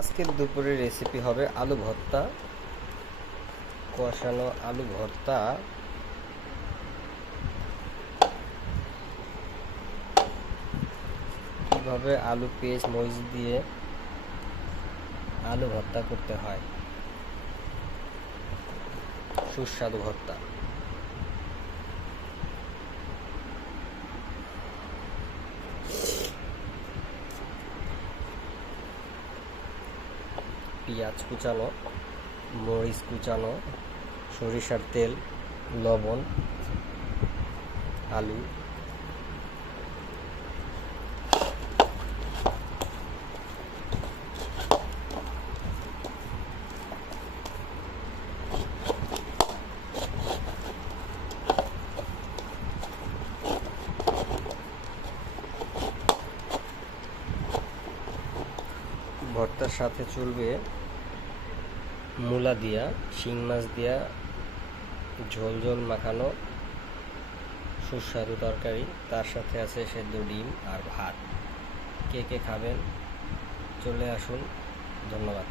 আজকের দুপুরের রেসিপি হবে আলু ভর্তা, কষানো আলু ভর্তা। কিভাবে আলু পেঁয়াজ মরিচ দিয়ে আলু ভর্তা করতে হয়, সুস্বাদু ভর্তা। পেঁয়াজ কুচানো, মরিচ কুচানো, সরিষার তেল, লবণ, আলু, ভর্তার সাথে চলবে মূলা দিয়া, শিং মাছ দিয়া ঝোল ঝোল মাখানো সুস্বাদু তরকারি। তার সাথে আছে সেদ্ধ ডিম আর ভাত। কে কে খাবেন চলে আসুন। ধন্যবাদ।